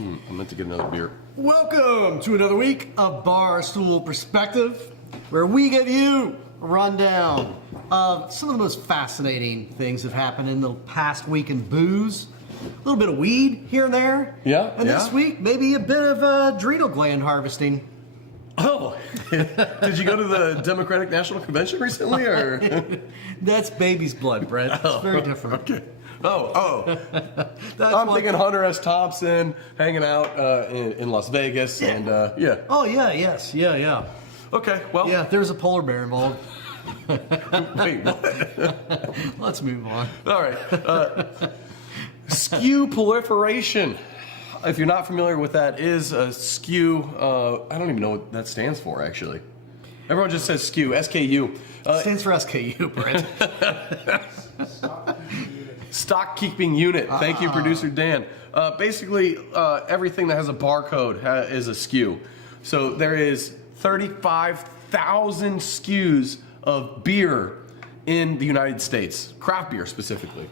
I meant to get another beer. Welcome to another week of Barstool Perspective, where we give you a rundown of some of the most fascinating things that have happened in the past week in booze. A little bit of weed here and there. Yeah. And this week, maybe a bit of adrenal gland harvesting. Oh, did you go to the Democratic National Convention recently, or? That's baby's blood, Brent. It's very different. Okay. I'm thinking Hunter S. Thompson hanging out in Las Vegas, and yeah. Oh, yeah, yes, yeah. Okay, well. Yeah, there's a polar bear involved. Wait, what? Let's move on. All right. Skew proliferation. If you're not familiar with that, is a skew. I don't even know what that stands for, actually. Everyone just says skew, SKU. Stands for SKU, Brent. Stock keeping unit. Thank you, producer Dan. Basically, everything that has a barcode is a skew. So there is 35,000 SKUs of beer in the United States, craft beer specifically,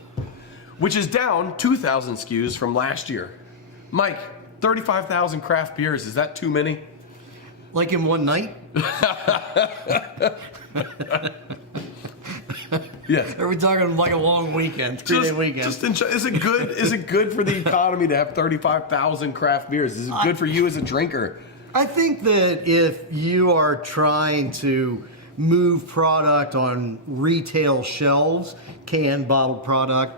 which is down 2,000 SKUs from last year. Mike, 35,000 craft beers, is that too many? Like in one night? Yes. Are we talking like a long weekend, 3-day weekend? Is it good? Is it good for the economy to have 35,000 craft beers? Is it good for you as a drinker? I think that if you are trying to move product on retail shelves, canned, bottled product,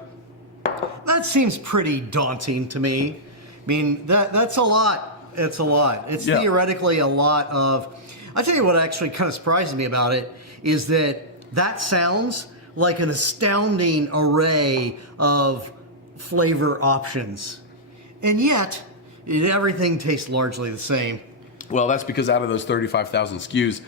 that seems pretty daunting to me. I mean, that's a lot. It's a lot. It's theoretically a lot of... I'll tell you what actually kind of surprises me about it is that sounds like an astounding array of flavor options. And yet, everything tastes largely the same. Well, that's because out of those 35,000 SKUs,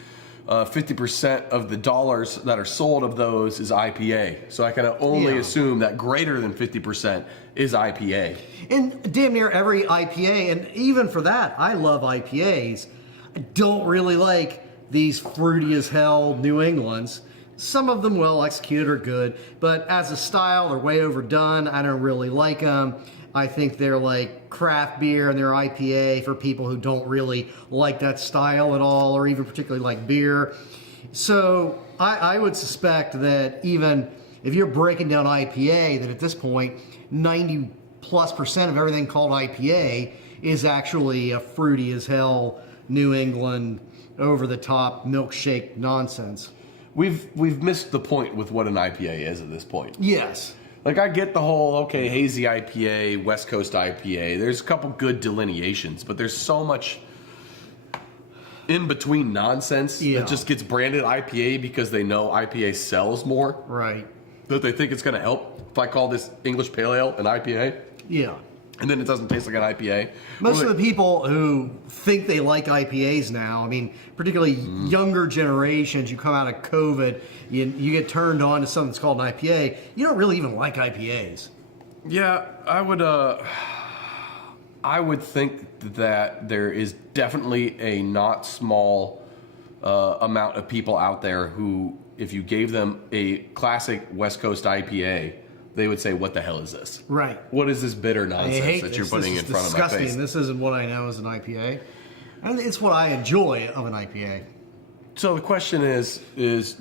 50% of the dollars that are sold of those is IPA. So I can only assume that greater than 50% is IPA. And damn near every IPA, and even for that, I love IPAs. I don't really like these fruity as hell New Englands. Some of them well executed are good, but as a style, they're way overdone. I don't really like them. I think they're like craft beer and they're IPA for people who don't really like that style at all, or even particularly like beer. So I would suspect that even if you're breaking down IPA, that at this point, 90+% of everything called IPA is actually a fruity as hell New England over-the-top milkshake nonsense. We've missed the point with what an IPA is at this point. Yes. Like, I get the whole, hazy IPA, West Coast IPA. There's a couple good delineations, but there's so much in-between nonsense that just gets branded IPA because they know IPA sells more. Right. That they think it's going to help if I call this English Pale Ale an IPA. Yeah. And then it doesn't taste like an IPA. Most of the people who think they like IPAs now, I mean, particularly younger generations, you come out of COVID, you get turned on to something that's called an IPA, you don't really even like IPAs. Yeah, I would think that there is definitely a not small amount of people out there who, if you gave them a classic West Coast IPA, they would say, what the hell is this? Right. What is this bitter nonsense that you're putting in front of my face? This isn't what I know as an IPA. And it's what I enjoy of an IPA. So the question is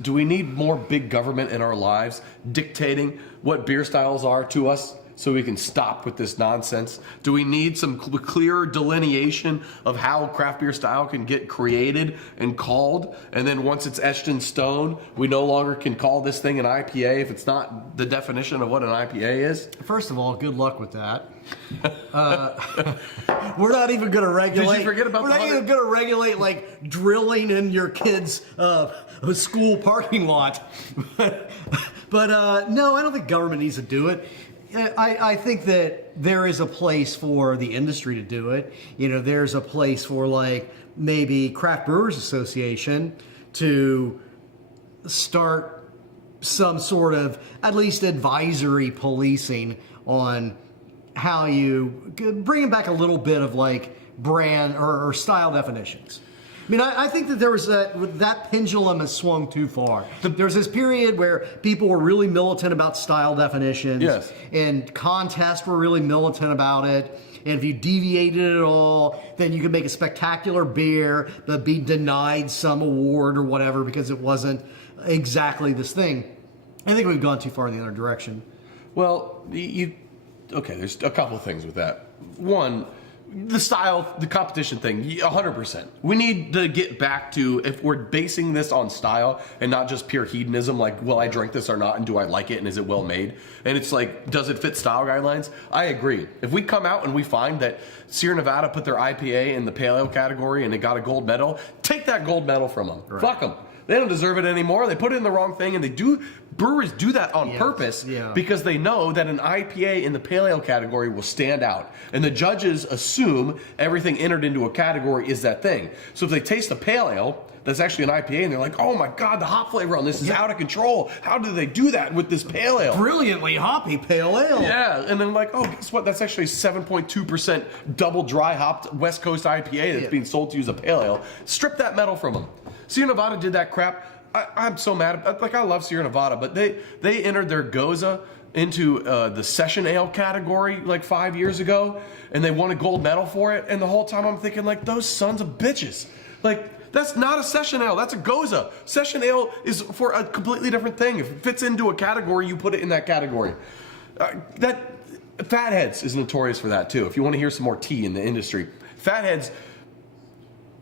do we need more big government in our lives dictating what beer styles are to us so we can stop with this nonsense? Do we need some clearer delineation of how craft beer style can get created and called? And then once it's etched in stone, we no longer can call this thing an IPA if it's not the definition of what an IPA is? First of all, good luck with that. We're not even going to regulate. Did you forget about We're not even going to regulate like drilling in your kid's school parking lot. But no, I don't think government needs to do it. I think that there is a place for the industry to do it. You know, there's a place for like maybe Craft Brewers Association to start some sort of at least advisory policing on how you bring back a little bit of like brand or style definitions. I mean, I think that there was that pendulum has swung too far. There's this period where people were really militant about style definitions. Yes. And contests were really militant about it. And if you deviated at all, then you could make a spectacular beer, but be denied some award or whatever because it wasn't exactly this thing. I think we've gone too far in the other direction. Well, okay, there's a couple of things with that. One, the style, the competition thing, 100%. We need to get back to, if we're basing this on style and not just pure hedonism, like, will I drink this or not, and do I like it, and is it well made? And it's like, does it fit style guidelines? I agree. If we come out and we find that Sierra Nevada put their IPA in the pale ale category and it got a gold medal, take that gold medal from them. Right. Fuck them. They don't deserve it anymore. They put it in the wrong thing, and breweries do that on purpose because they know that an IPA in the pale ale category will stand out. And the judges assume everything entered into a category is that thing. So if they taste a pale ale that's actually an IPA and they're like, oh my God, the hop flavor on this is out of control. How do they do that with this pale ale? Brilliantly hoppy pale ale. Yeah, and then like, oh, guess what? That's actually 7.2% double dry hopped West Coast IPA that's being sold to you as a pale ale. Strip that metal from them. Sierra Nevada did that crap. I'm so mad. Like, I love Sierra Nevada, but they entered their Goza into the session ale category like 5 years ago, and they won a gold medal for it. And the whole time I'm thinking, like, those sons of bitches. Like, that's not a session ale. That's a Goza. Session ale is for a completely different thing. If it fits into a category, you put it in that category. Fatheads is notorious for that too. If you want to hear some more tea in the industry, Fatheads,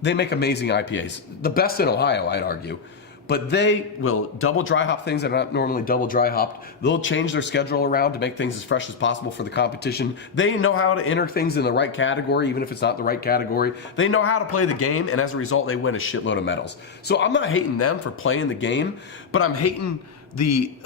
they make amazing IPAs. The best in Ohio, I'd argue. But they will double dry hop things that are not normally double dry hopped. They'll change their schedule around to make things as fresh as possible for the competition. They know how to enter things in the right category, even if it's not the right category. They know how to play the game, and as a result, they win a shitload of medals. So I'm not hating them for playing the game, but I'm hating the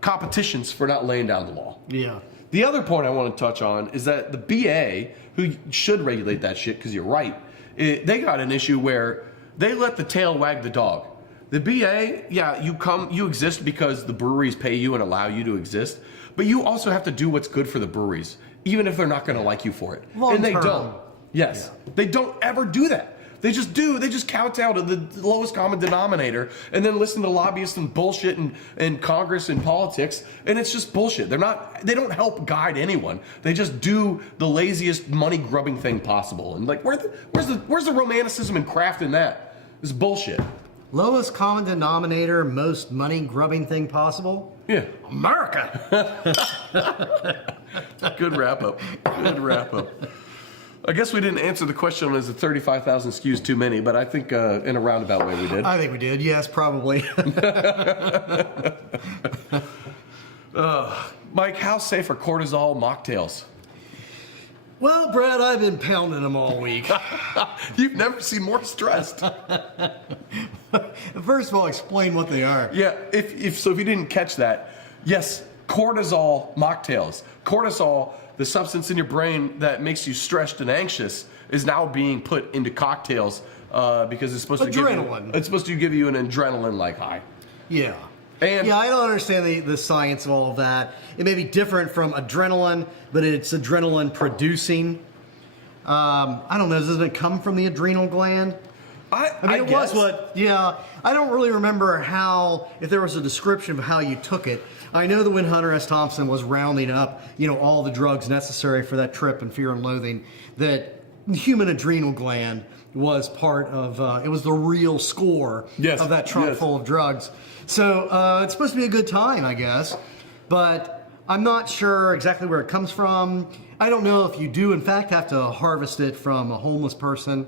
competitions for not laying down the law. Yeah. The other point I want to touch on is that the BA, who should regulate that shit, because you're right, they got an issue where they let the tail wag the dog. The BA, you exist because the breweries pay you and allow you to exist, but you also have to do what's good for the breweries, even if they're not going to like you for it. And they don't. Yes. Yeah. They don't ever do that. They just do. They just kowtow to the lowest common denominator and then listen to lobbyists and bullshit and Congress and politics, and it's just bullshit. They don't help guide anyone. They just do the laziest money grubbing thing possible. And like, where's the romanticism and craft in that? It's bullshit. Lowest common denominator, most money grubbing thing possible? Yeah. America! Good wrap up. Good wrap up. I guess we didn't answer the question on is the 35,000 SKUs too many, but I think in a roundabout way we did. I think we did. Yes, probably. Mike, how safe are cortisol mocktails? Well, Brad, I've been pounding them all week. You've never seen more stressed. First of all, explain what they are. Yeah, if you didn't catch that, yes, cortisol mocktails. Cortisol, the substance in your brain that makes you stressed and anxious, is now being put into cocktails because it's supposed to give you an adrenaline-like high. Yeah. And I don't understand the science of all of that. It may be different from adrenaline, but it's adrenaline producing. I don't know. Doesn't it come from the adrenal gland? I don't really remember if there was a description of how you took it. I know that when Hunter S. Thompson was rounding up, all the drugs necessary for that trip in Fear and Loathing, that the human adrenal gland was part of, it was the real score of that trunk full of drugs. So it's supposed to be a good time, I guess. But I'm not sure exactly where it comes from. I don't know if you do, in fact, have to harvest it from a homeless person.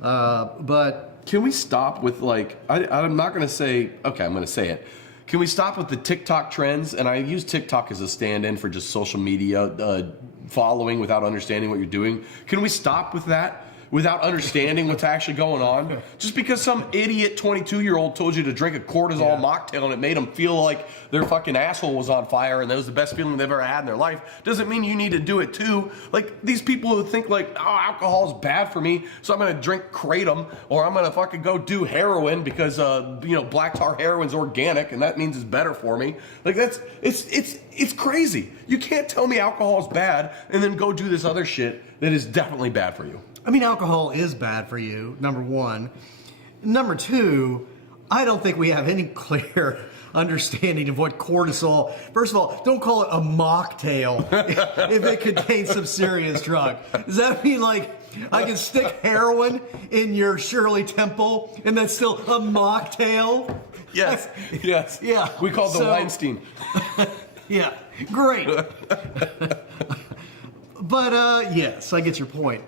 But can we stop with, like, I'm not going to say, okay, I'm going to say it. Can we stop with the TikTok trends? And I use TikTok as a stand-in for just social media following without understanding what you're doing. Can we stop with that? Without understanding what's actually going on. Just because some idiot 22-year-old told you to drink a cortisol mocktail and it made them feel like their fucking asshole was on fire and that was the best feeling they've ever had in their life doesn't mean you need to do it too. Like, these people who think like, oh, alcohol is bad for me, so I'm gonna drink Kratom, or I'm gonna fucking go do heroin because black tar heroin's organic and that means it's better for me. Like, it's crazy. You can't tell me alcohol is bad and then go do this other shit that is definitely bad for you. I mean, alcohol is bad for you, number one. Number two, I don't think we have any clear understanding of what cortisol. First of all, don't call it a mocktail if it contains some serious drug. Does that mean like I can stick heroin in your Shirley Temple and that's still a mocktail? Yes, yes. Yeah. We call it the Weinstein. Yeah, great. But yes, I get your point.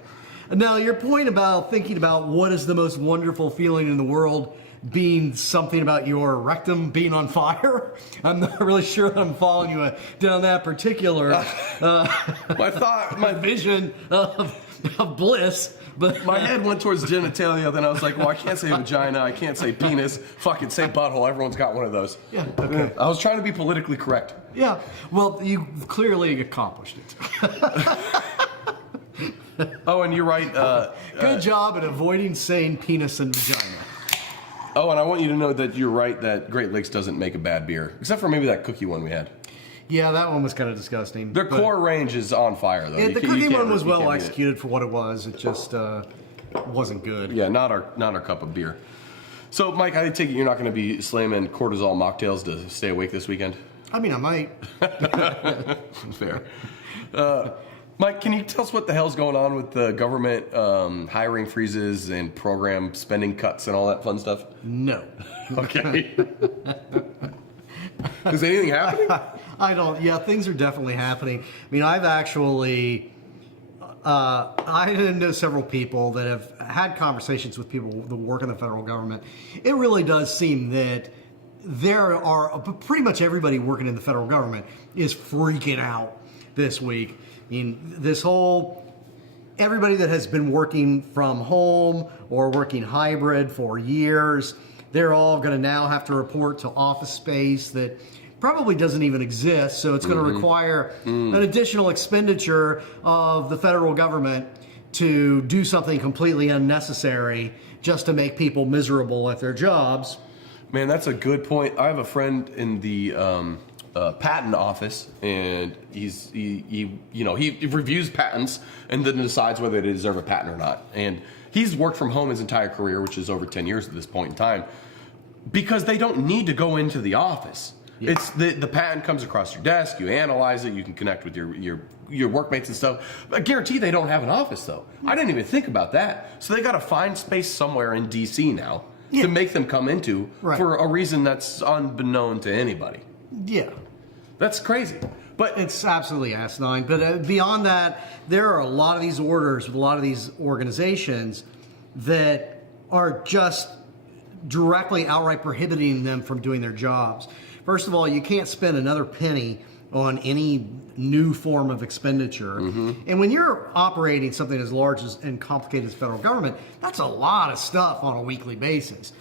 Now, your point about thinking about what is the most wonderful feeling in the world being something about your rectum being on fire, I'm not really sure I'm following you down that particular my vision of bliss. But my head went towards genitalia, then I was like, well, I can't say vagina, I can't say penis, fucking say butthole, everyone's got one of those. Yeah, okay. I was trying to be politically correct. Yeah, well, you clearly accomplished it. Oh, and you're right. Good job at avoiding saying penis and vagina. Oh, and I want you to know that you're right that Great Lakes doesn't make a bad beer, except for maybe that cookie one we had. Yeah, that one was kind of disgusting. Their core range is on fire, though. Yeah, the cookie one was well eat it. executed for what it was. It just wasn't good. Yeah, not our cup of beer. So, Mike, I take it you're not going to be slamming cortisol mocktails to stay awake this weekend? I mean, I might. Fair. Mike, can you tell us what the hell's going on with the government hiring freezes and program spending cuts and all that fun stuff? No. Okay. Is anything happening? I don't. Yeah, things are definitely happening. I mean, I've actually, I know several people that have had conversations with people that work in the federal government. It really does seem that there are pretty much everybody working in the federal government is freaking out this week. I mean, everybody that has been working from home or working hybrid for years, they're all going to now have to report to office space that probably doesn't even exist. So it's going to require an additional expenditure of the federal government to do something completely unnecessary just to make people miserable at their jobs. Man, that's a good point. I have a friend in the patent office, and he reviews patents and then decides whether they deserve a patent or not. And he's worked from home his entire career, which is over 10 years at this point in time, because they don't need to go into the office. Yeah. It's the patent comes across your desk, you analyze it, you can connect with your workmates and stuff. I guarantee they don't have an office, though. I didn't even think about that. So they got to find space somewhere in D.C. now to make them come into for a reason that's unbeknown to anybody. Yeah. That's crazy. But it's absolutely asinine. But beyond that, there are a lot of these orders with a lot of these organizations that are just directly outright prohibiting them from doing their jobs. First of all, you can't spend another penny on any new form of expenditure. And when you're operating something as large and complicated as federal government, that's a lot of stuff on a weekly basis.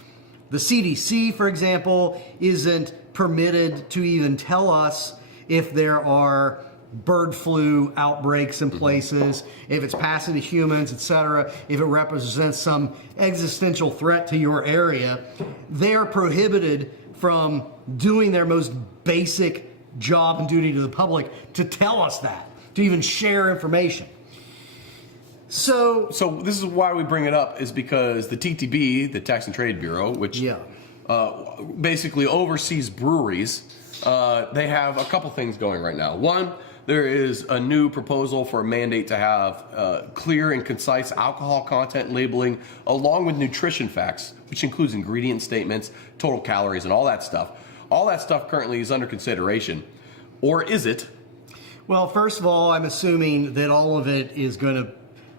The CDC, for example, isn't permitted to even tell us if there are bird flu outbreaks in places, if it's passing to humans, etc., if it represents some existential threat to your area. They are prohibited from doing their most basic job and duty to the public to tell us that, to even share information. So this is why we bring it up, is because the TTB, the Tax and Trade Bureau, which basically oversees breweries, they have a couple things going right now. One, there is a new proposal for a mandate to have clear and concise alcohol content labeling along with nutrition facts, which includes ingredient statements, total calories, and all that stuff. All that stuff currently is under consideration. Or is it? Well, first of all, I'm assuming that all of it is going to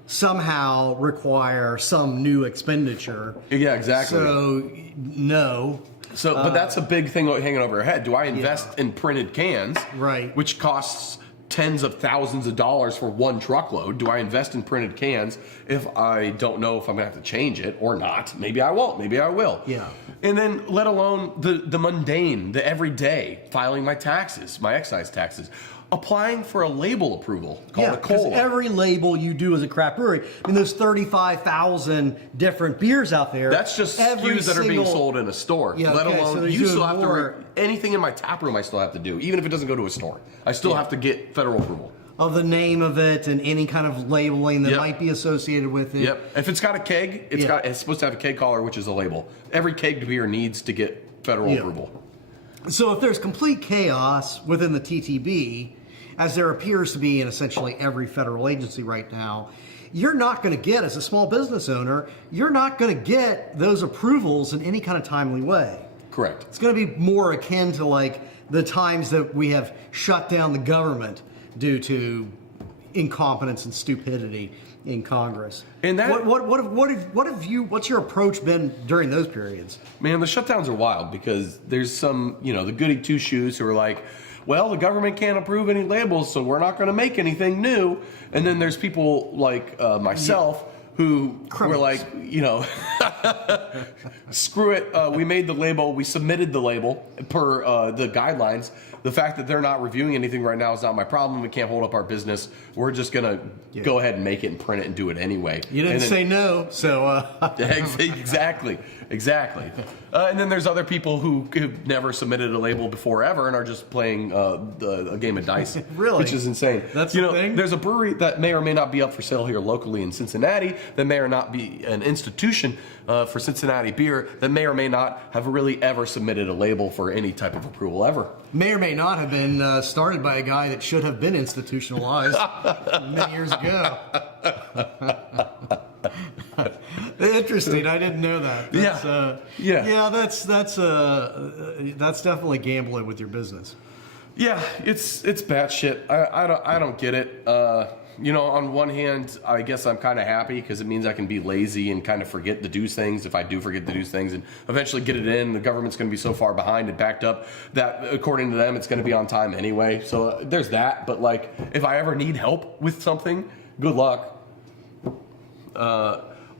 somehow require some new expenditure. Yeah, exactly. So, no. So, but that's a big thing hanging over your head. Do I invest in printed cans, right, which costs tens of thousands of dollars for one truckload? Do I invest in printed cans if I don't know if I'm going to have to change it or not? Maybe I won't. Maybe I will. Yeah. And then let alone the mundane, the everyday, filing my taxes, my excise taxes. Applying for a label approval called a COLA. Because every label you do as a craft brewery, I mean, there's 35,000 different beers out there. That's just SKUs that are being sold in a store. Yeah, let alone, so you still have to, anything in my tap room I still have to do, even if it doesn't go to a store. I still have to get federal approval. of the name of it and any kind of labeling that might be associated with it. Yep. If it's got a keg, it's supposed to have a keg collar, which is a label. Every kegged beer needs to get federal approval. So if there's complete chaos within the TTB, as there appears to be in essentially every federal agency right now, you're not going to get, as a small business owner, you're not going to get those approvals in any kind of timely way. Correct. It's going to be more akin to like the times that we have shut down the government due to incompetence and stupidity in Congress. And that, what's your approach been during those periods? Man, the shutdowns are wild because there's some, the goody two shoes who are like, well, the government can't approve any labels, so we're not going to make anything new. And then there's people like myself who were like, screw it. We made the label. We submitted the label per the guidelines. The fact that they're not reviewing anything right now is not my problem. We can't hold up our business. We're just going to go ahead and make it and print it and do it anyway. You didn't say no, so... Exactly. And then there's other people who have never submitted a label before ever and are just playing a game of dice. Really? Which is insane. That's the thing? There's a brewery that may or may not be up for sale here locally in Cincinnati, that may or not be an institution for Cincinnati beer, that may or may not have really ever submitted a label for any type of approval ever. May or may not have been started by a guy that should have been institutionalized many years ago. Interesting. I didn't know that. That's definitely gambling with your business. Yeah, it's batshit. I don't get it. On one hand, I guess I'm kind of happy because it means I can be lazy and kind of forget to do things if I do forget to do things, and eventually get it in. The government's going to be so far behind and backed up that, according to them, it's going to be on time anyway. So there's that. But like, if I ever need help with something, good luck.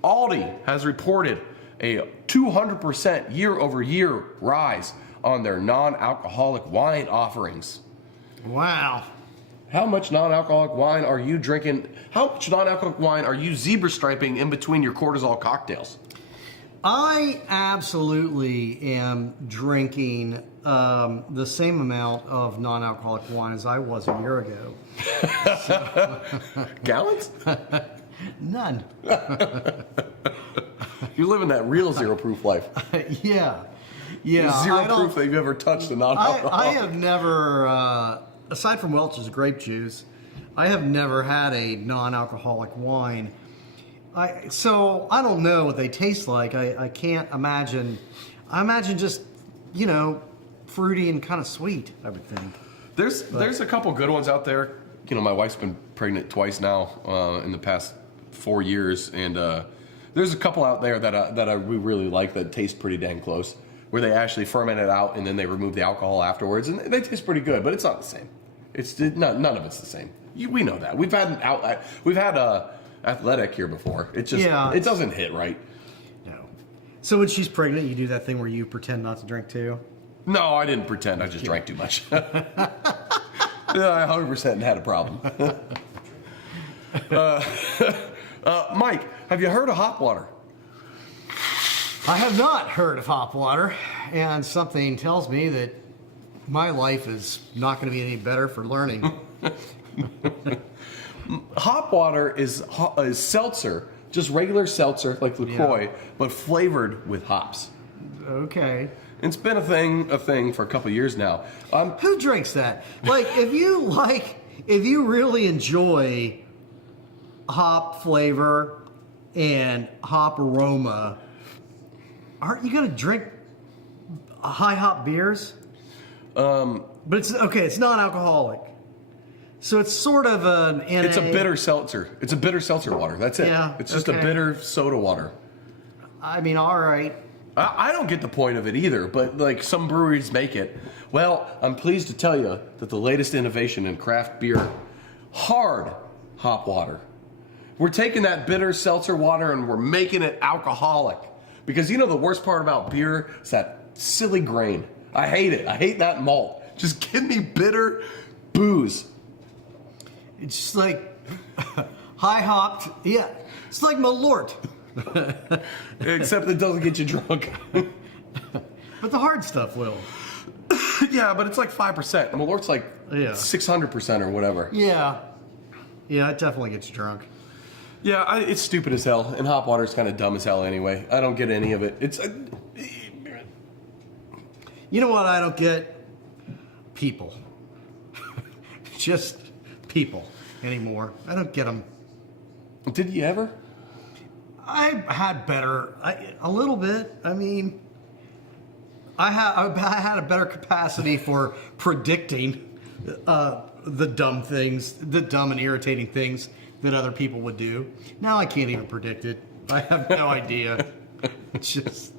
Aldi has reported a 200% year-over-year rise on their non-alcoholic wine offerings. Wow. How much non-alcoholic wine are you drinking? How much non-alcoholic wine are you zebra striping in between your cortisol cocktails? I absolutely am drinking the same amount of non-alcoholic wine as I was a year ago. Gallons? None. You're living that real zero proof life. Yeah. Zero proof that you've ever touched a non-alcoholic. I have never, aside from Welch's grape juice, I have never had a non-alcoholic wine. So I don't know what they taste like. I can't imagine. I imagine just, fruity and kind of sweet, I would think. There's a couple good ones out there. My wife's been pregnant twice now in the past 4 years, and there's a couple out there that we really like that taste pretty dang close, where they actually ferment it out and then they remove the alcohol afterwards, and they taste pretty good, but it's not the same. None of it's the same. We know that. We've had Athletic here before. It just it doesn't hit right. No. So when she's pregnant, you do that thing where you pretend not to drink too? No, I didn't pretend. I just drank too much. I 100% had a problem. Mike, have you heard of hop water? I have not heard of hop water, and something tells me that my life is not going to be any better for learning. Hop water is seltzer, just regular seltzer like LaCroix, but flavored with hops. Okay. It's been a thing for a couple of years now. Who drinks that? If you really enjoy hop flavor and hop aroma, aren't you going to drink high hop beers? But it's non-alcoholic. So it's sort of an NA. It's a bitter seltzer. It's a bitter seltzer water. That's it. Yeah, it's just a bitter soda water. I mean, all right. I don't get the point of it either, but some breweries make it. Well, I'm pleased to tell you that the latest innovation in craft beer, hard hop water. We're taking that bitter seltzer water and we're making it alcoholic. Because the worst part about beer is that silly grain. I hate it. I hate that malt. Just give me bitter booze. It's just like high hopped. Yeah, it's like Malort. Except it doesn't get you drunk. But the hard stuff will. Yeah, but it's like 5%. Malort's like 600% or whatever. Yeah. Yeah, it definitely gets you drunk. Yeah, it's stupid as hell, and hot water is kind of dumb as hell anyway. I don't get any of it. It's You know what I don't get? People. Just people anymore. I don't get them. Did you ever? I had better, a little bit. I mean, I had a better capacity for predicting the dumb things, the dumb and irritating things that other people would do. Now I can't even predict it. I have no idea. It's just...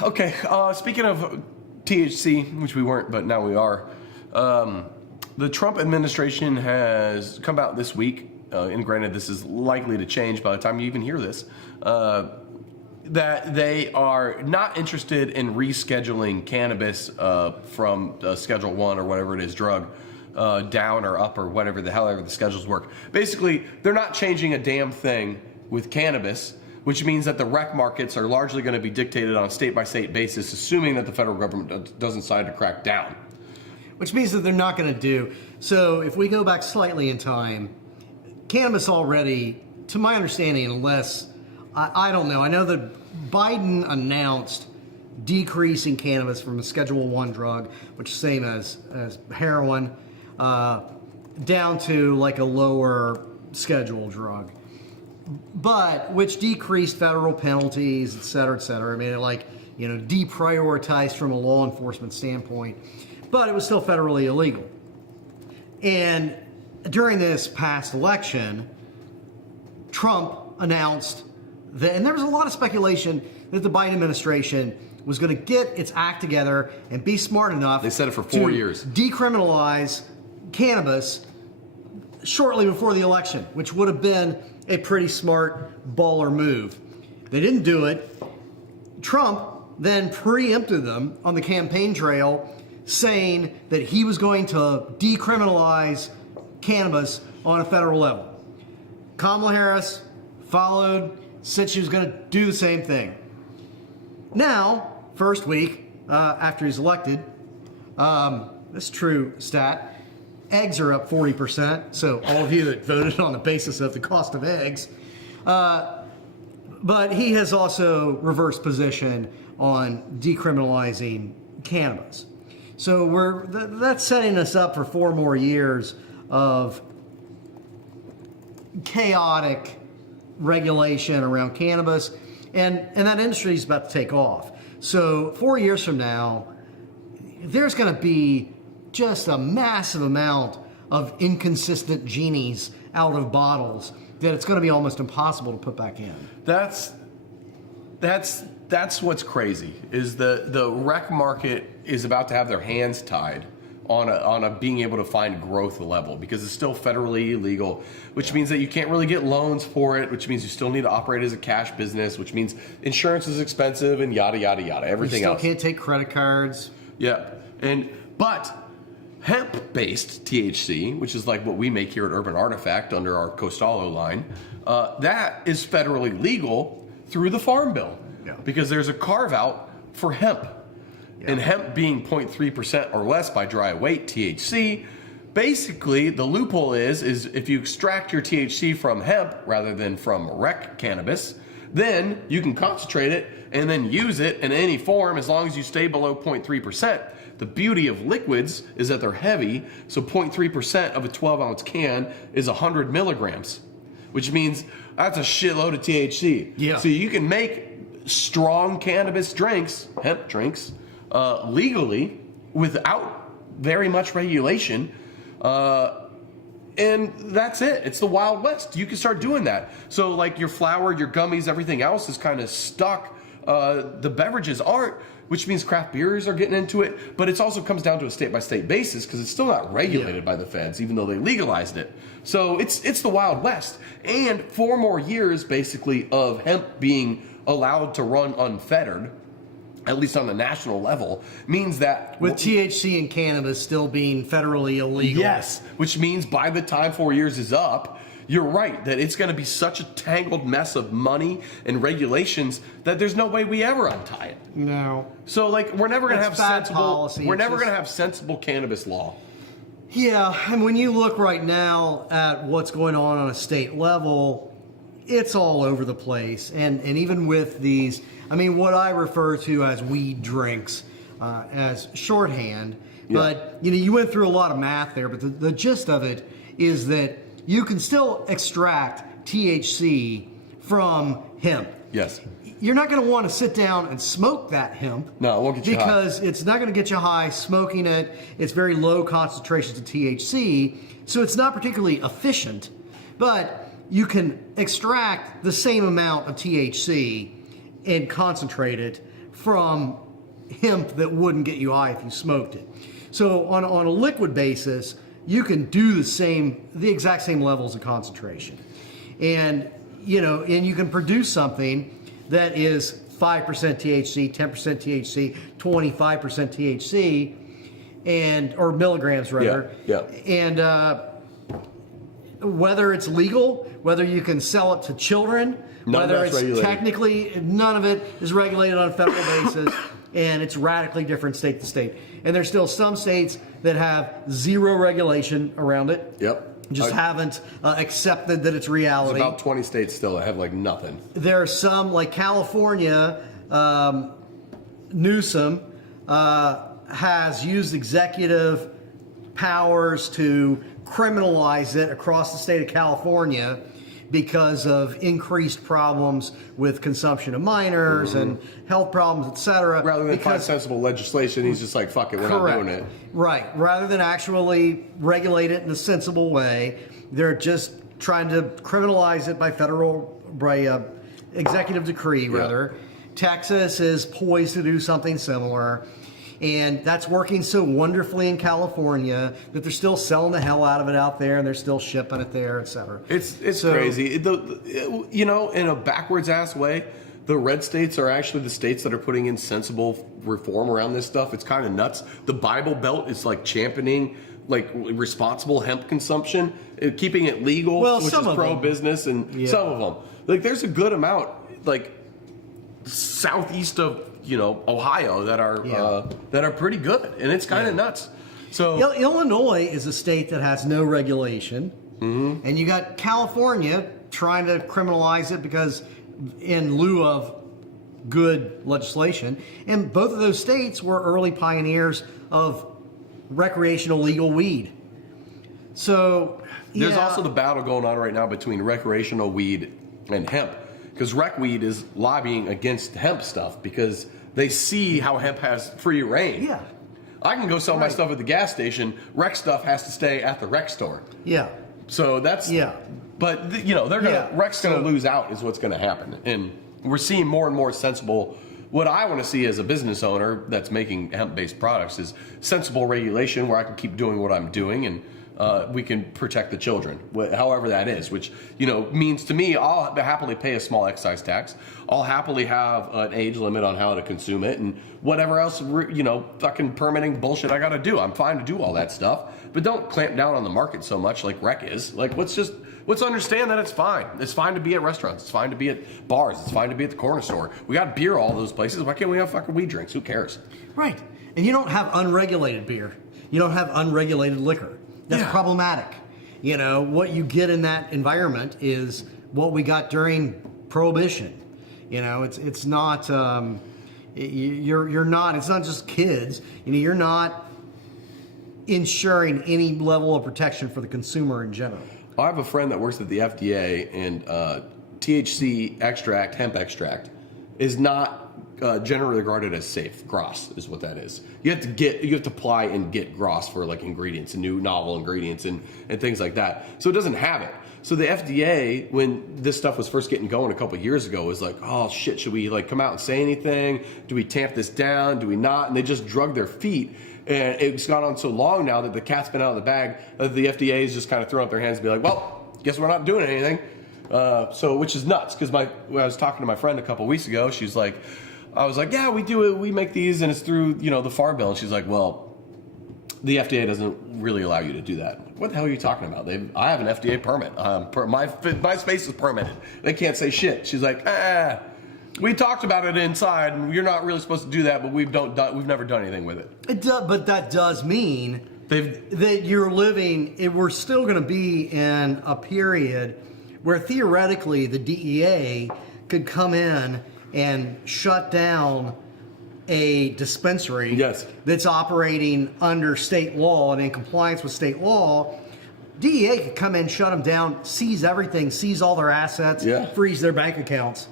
Okay, speaking of THC, which we weren't, but now we are, the Trump administration has come out this week, and granted this is likely to change by the time you even hear this, that they are not interested in rescheduling cannabis from Schedule 1 or whatever it is, drug, down or up or whatever the schedules work. Basically, they're not changing a damn thing with cannabis, which means that the rec markets are largely going to be dictated on a state-by-state basis, assuming that the federal government doesn't decide to crack down. Which means that they're not going to do. So if we go back slightly in time, cannabis already, to my understanding, unless, I don't know, I know that Biden announced decreasing cannabis from a Schedule 1 drug, which is the same as heroin, down to like a lower schedule drug. But which decreased federal penalties, et cetera, et cetera. I mean, it deprioritized from a law enforcement standpoint, but it was still federally illegal. And during this past election, Trump announced that, and there was a lot of speculation that the Biden administration was going to get its act together and be smart enough. They said it for 4 years. Decriminalize cannabis shortly before the election, which would have been a pretty smart baller move. They didn't do it. Trump then preempted them on the campaign trail, saying that he was going to decriminalize cannabis on a federal level. Kamala Harris followed, said she was going to do the same thing. Now, first week after he's elected, this true stat, eggs are up 40%. So all of you that voted on the basis of the cost of eggs. But he has also reversed position on decriminalizing cannabis. So that's setting us up for 4 more years of chaotic regulation around cannabis. And that industry is about to take off. So 4 years from now, there's going to be just a massive amount of inconsistent genies out of bottles that it's going to be almost impossible to put back in. That's what's crazy, is the rec market is about to have their hands tied on a being able to find growth level, because it's still federally illegal, which means that you can't really get loans for it, which means you still need to operate as a cash business, which means insurance is expensive and yada yada yada, everything else. You still can't take credit cards. Yeah, but hemp-based THC, which is like what we make here at Urban Artifact under our Costalo line, that is federally legal through the Farm Bill, because there's a carve-out for hemp. Yeah. And hemp being 0.3% or less by dry weight THC, basically the loophole is if you extract your THC from hemp rather than from rec cannabis, then you can concentrate it and then use it in any form as long as you stay below 0.3%. The beauty of liquids is that they're heavy, so 0.3% of a 12-ounce can is 100 milligrams, which means that's a shitload of THC. Yeah. So you can make strong cannabis drinks, hemp drinks, legally without very much regulation, and that's it. It's the Wild West. You can start doing that. So like your flour, your gummies, everything else is kind of stuck. The beverages aren't, which means craft beers are getting into it, but it also comes down to a state-by-state basis because it's still not regulated by the feds, even though they legalized it. So it's the Wild West. And 4 more years, basically, of hemp being allowed to run unfettered, at least on the national level, means that... With THC and cannabis still being federally illegal. Yes, which means by the time 4 years is up, you're right, that it's going to be such a tangled mess of money and regulations that there's no way we ever untie it. No. So, like, we're never going to have bad sensible... policy. We're never going to have sensible cannabis law. Yeah, and when you look right now at what's going on a state level, it's all over the place. And even with these, I mean, what I refer to as weed drinks, as shorthand. Yeah. But, you went through a lot of math there, but the gist of it is that you can still extract THC from hemp. Yes. You're not going to want to sit down and smoke that hemp. No, it won't get you high. Because it's not going to get you high smoking it. It's very low concentrations of THC, so it's not particularly efficient. But you can extract the same amount of THC and concentrate it from hemp that wouldn't get you high if you smoked it. So on a liquid basis, you can do the exact same levels of concentration. And you can produce something that is 5% THC, 10% THC, 25% THC, or milligrams rather. Yeah. And whether it's legal, whether you can sell it to children, whether it's technically, none of it is regulated on a federal basis, and it's radically different state to state. And there's still some states that have zero regulation around it. Yep. Just haven't accepted that it's reality. There's about 20 states still that have like nothing. There are some, like California, Newsom has used executive powers to criminalize it across the state of California because of increased problems with consumption of minors and health problems, etc. Rather than find sensible legislation, he's just like, fuck it, we're not doing it. Right. Rather than actually regulate it in a sensible way, they're just trying to criminalize it by executive decree, rather. Texas is poised to do something similar. And that's working so wonderfully in California that they're still selling the hell out of it out there, and they're still shipping it there, et cetera. It's crazy. In a backwards ass way, the red states are actually the states that are putting in sensible reform around this stuff. It's kind of nuts. The Bible Belt is like championing like responsible hemp consumption, keeping it legal, which is pro-business, and some of them. Like there's a good amount, like southeast of Ohio that are pretty good, and it's kind of nuts. So Illinois is a state that has no regulation, and you got California trying to criminalize it because in lieu of good legislation, and both of those states were early pioneers of recreational legal weed. So there's also the battle going on right now between recreational weed and hemp, because rec weed is lobbying against hemp stuff because they see how hemp has free reign. Yeah. I can go sell my stuff at the gas station. Rec stuff has to stay at the rec store. Yeah. So that's But rec's gonna lose out is what's gonna happen, and we're seeing more and more sensible. What I want to see as a business owner that's making hemp-based products is sensible regulation where I can keep doing what I'm doing, and we can protect the children, however that is, which means to me I'll happily pay a small excise tax. I'll happily have an age limit on how to consume it, and whatever else fucking permitting bullshit I got to do. I'm fine to do all that stuff, but don't clamp down on the market so much like rec is. Like let's understand that it's fine. It's fine to be at restaurants. It's fine to be at bars. It's fine to be at the corner store. We got beer all those places. Why can't we have fucking weed drinks? Who cares? Right. And you don't have unregulated beer. You don't have unregulated liquor. That's problematic. What you get in that environment is what we got during Prohibition. It's not. You're not. It's not just kids. You're not ensuring any level of protection for the consumer in general. I have a friend that works at the FDA, and THC extract, hemp extract, is not generally regarded as safe. GROS is what that is. You have to apply and get GROS for like ingredients and new novel ingredients and things like that. So it doesn't have it. So the FDA, when this stuff was first getting going a couple of years ago, was like, oh shit, should we like come out and say anything? Do we tamp this down? Do we not? And they just drug their feet. And it's gone on so long now that the cat's been out of the bag that the FDA is just kind of throwing up their hands and be like, well, guess we're not doing anything. Which is nuts, because when I was talking to my friend a couple of weeks ago, she's like, I was like, yeah, we do it. We make these, and it's through the Farm Bill. And she's like, well, the FDA doesn't really allow you to do that. What the hell are you talking about? I have an FDA permit. My space is permitted. They can't say shit. She's like, we talked about it inside, and you're not really supposed to do that, but we've never done anything with it. But that does mean that you're living, we're still going to be in a period where theoretically the DEA could come in and shut down a dispensary Yes. that's operating under state law and in compliance with state law. DEA could come in, shut them down, seize everything, seize all their assets, Yeah. freeze their bank accounts.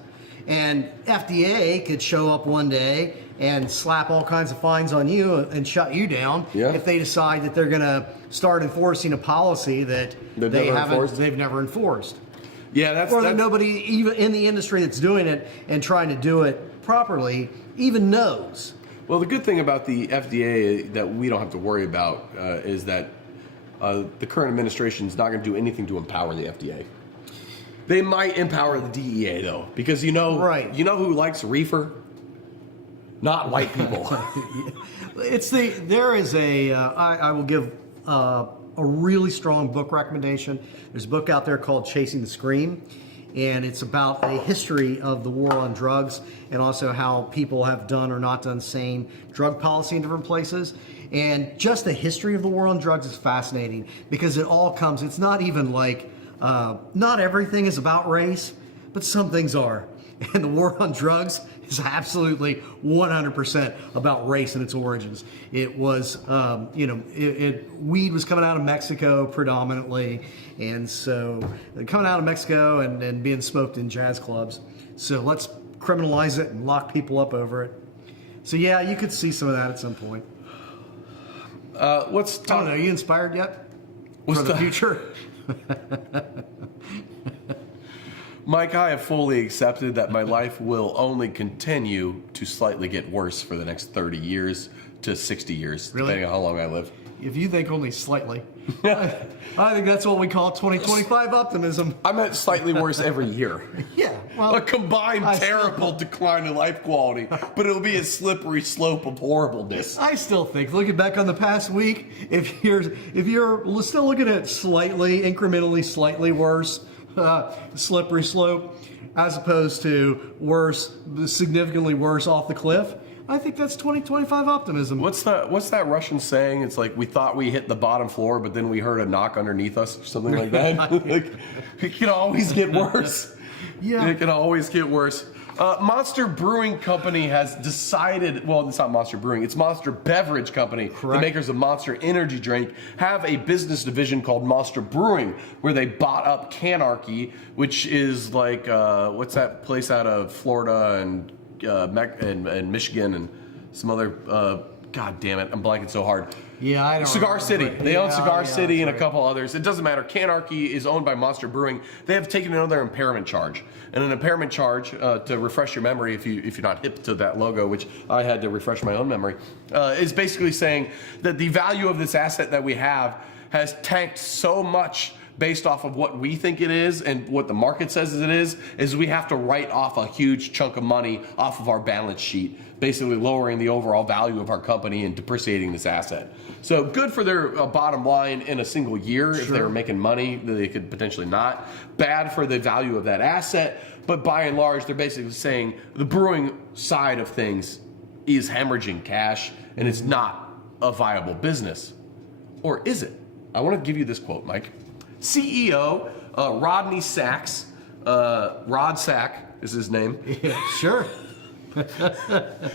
And FDA could show up one day and slap all kinds of fines on you and shut you down if they decide that they're going to start enforcing a policy that they've never enforced. Yeah, that nobody even in the industry that's doing it and trying to do it properly even knows. Well, the good thing about the FDA that we don't have to worry about is that the current administration is not going to do anything to empower the FDA. They might empower the DEA though, because you know who likes reefer? Not white people. I will give a really strong book recommendation. There's a book out there called Chasing the Scream, and it's about a history of the war on drugs and also how people have done or not done sane drug policy in different places. And just the history of the war on drugs is fascinating because it all comes, it's not even like, not everything is about race, but some things are. And the war on drugs is absolutely 100% about race and its origins. It was, weed was coming out of Mexico predominantly, and so coming out of Mexico and being smoked in jazz clubs. So let's criminalize it and lock people up over it. So yeah, you could see some of that at some point. Let's talk. I don't know. Are you inspired yet for the future? Mike, I have fully accepted that my life will only continue to slightly get worse for the next 30 years to 60 years, depending on how long I live. If you think only slightly, I think that's what we call 2025 optimism. I meant slightly worse every year. Yeah, well, a combined terrible decline in life quality, but it'll be a slippery slope of horribleness. I still think, looking back on the past week, if you're still looking at incrementally slightly worse, slippery slope, as opposed to significantly worse off the cliff, I think that's 2025 optimism. What's that Russian saying? It's like we thought we hit the bottom floor, but then we heard a knock underneath us, or something like that. Like, it can always get worse. Yeah, it can always get worse. Monster Brewing Company has decided, well, it's not Monster Brewing, it's Monster Beverage Company, Correct. The makers of Monster Energy Drink, have a business division called Monster Brewing, where they bought up Canarchy, which is like, what's that place out of Florida and Michigan and some other, God damn it, I'm blanking so hard. Yeah, I don't Cigar City. They own Cigar City and a right. couple others. It doesn't matter. Canarchy is owned by Monster Brewing. They have taken another impairment charge. And an impairment charge, to refresh your memory if you're not hip to that logo, which I had to refresh my own memory, is basically saying that the value of this asset that we have has tanked so much based off of what we think it is and what the market says it is we have to write off a huge chunk of money off of our balance sheet, basically lowering the overall value of our company and depreciating this asset. So good for their bottom line in a single year. If they were making money, they could potentially not. Bad for the value of that asset, but by and large, they're basically saying the brewing side of things is hemorrhaging cash and it's not a viable business. Or is it? I want to give you this quote, Mike. CEO Rodney Sachs, Rod Sack is his name. Yeah, sure.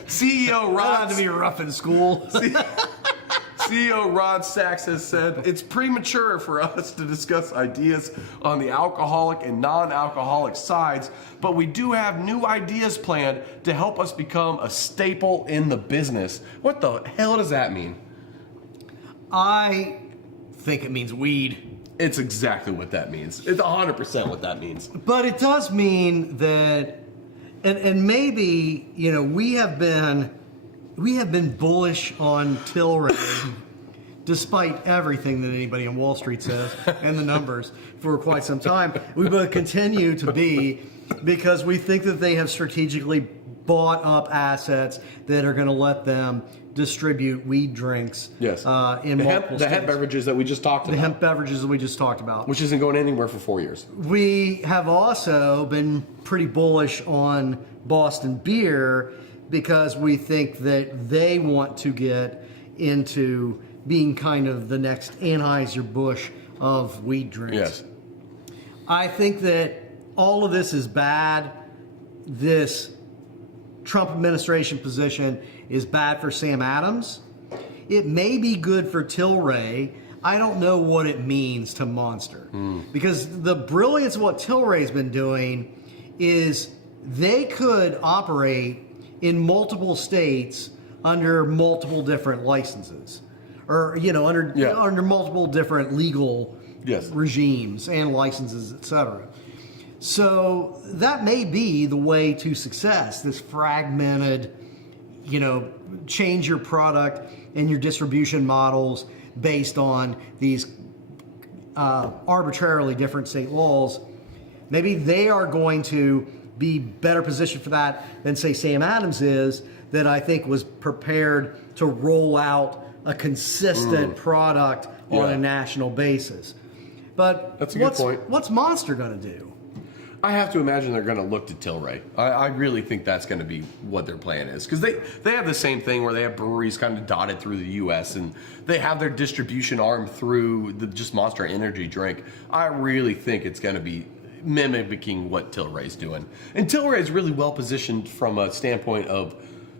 CEO Rod had to be rough in school. CEO Rod Sachs has said it's premature for us to discuss ideas on the alcoholic and non-alcoholic sides, but we do have new ideas planned to help us become a staple in the business. What the hell does that mean? I think it means weed. It's exactly what that means. It's 100% what that means. But it does mean that, and maybe, we have been bullish on Tilray, despite everything that anybody on Wall Street says and the numbers for quite some time. We will continue to be, because we think that they have strategically bought up assets that are going to let them distribute weed drinks. Yes. In multiple the states. hemp beverages that we just talked about. The hemp beverages that we just talked about. Which isn't going anywhere for 4 years. We have also been pretty bullish on Boston Beer because we think that they want to get into being kind of the next Anheuser-Busch of weed drinks. Yes. I think that all of this is bad. This Trump administration position is bad for Sam Adams. It may be good for Tilray. I don't know what it means to Monster. Because the brilliance of what Tilray's been doing is they could operate in multiple states under multiple different licenses. Or, under multiple different legal regimes and licenses, etc. So that may be the way to success, this fragmented, change your product and your distribution models based on these arbitrarily different state laws. Maybe they are going to be better positioned for that than, say, Sam Adams is, that I think was prepared to roll out a consistent product on a national basis. But that's a good point. What's Monster going to do? I have to imagine they're going to look to Tilray. I really think that's going to be what their plan is. Because they have the same thing where they have breweries kind of dotted through the U.S. and they have their distribution arm through just Monster Energy drink. I really think it's going to be mimicking what Tilray's doing. And Tilray is really well positioned from a standpoint of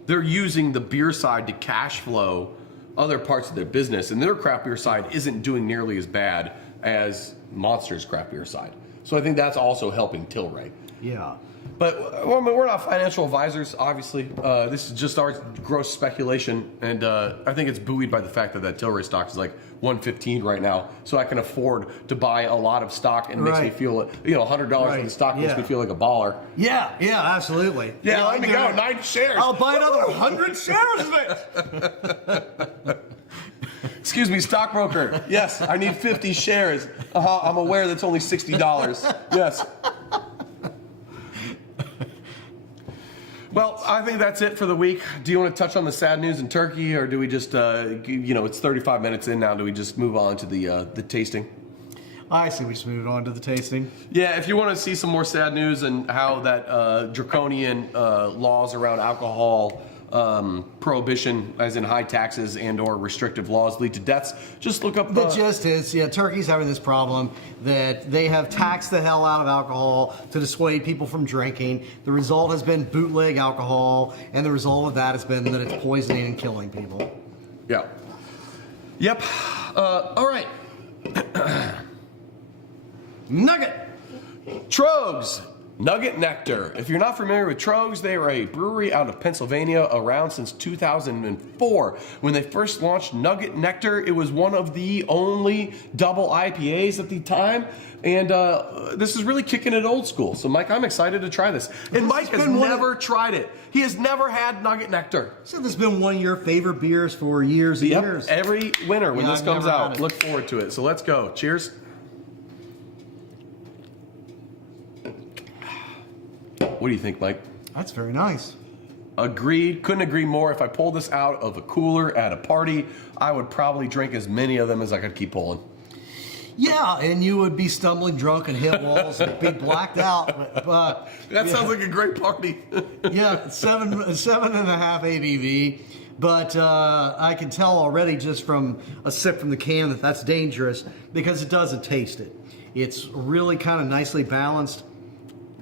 they're using the beer side to cash flow other parts of their business. And their craft beer side isn't doing nearly as bad as Monster's craft beer side. So I think that's also helping Tilray. Yeah. But we're not financial advisors, obviously. This is just our gross speculation. And I think it's buoyed by the fact that Tilray stock is like 115 right now. So I can afford to buy a lot of stock and makes me feel, $100 for the stock makes me feel like a baller. Yeah, absolutely. Yeah, let me go. 9 shares. I'll buy another 100 shares of it. Excuse me, stockbroker. Yes, I need 50 shares. I'm aware that's only $60. Yes. Well, I think that's it for the week. Do you want to touch on the sad news in Turkey, or do we just, it's 35 minutes in now. Do we just move on to the tasting? I see we just moved on to the tasting. Yeah, if you want to see some more sad news and how that draconian laws around alcohol prohibition, as in high taxes and or restrictive laws, lead to deaths, just look up. The gist is, Turkey's having this problem that they have taxed the hell out of alcohol to dissuade people from drinking. The result has been bootleg alcohol, and the result of that has been that it's poisoning and killing people. Yeah. Yep. All right. Nugget. Trogs. Nugget Nectar. If you're not familiar with Trogs, they are a brewery out of Pennsylvania, around since 2004. When they first launched Nugget Nectar, it was one of the only double IPAs at the time. And this is really kicking it old school. So, Mike, I'm excited to try this. And Mike has never tried it. He has never had Nugget Nectar. So this has been one of your favorite beers for years and years. Every winter when this comes out. Look forward to it. So let's go. Cheers. What do you think, Mike? That's very nice. Agreed. Couldn't agree more. If I pulled this out of a cooler at a party, I would probably drink as many of them as I could keep pulling. Yeah, and you would be stumbling drunk and hit walls and be blacked out. But that sounds like a great party. Yeah, 7.5 ABV. But I can tell already just from a sip from the can that that's dangerous because it doesn't taste it. It's really kind of nicely balanced.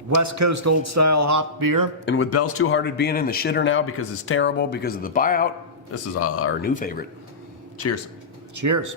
West Coast old style hop beer. And with Bell's Two Hearted being in the shitter now because it's terrible because of the buyout, this is our new favorite. Cheers. Cheers.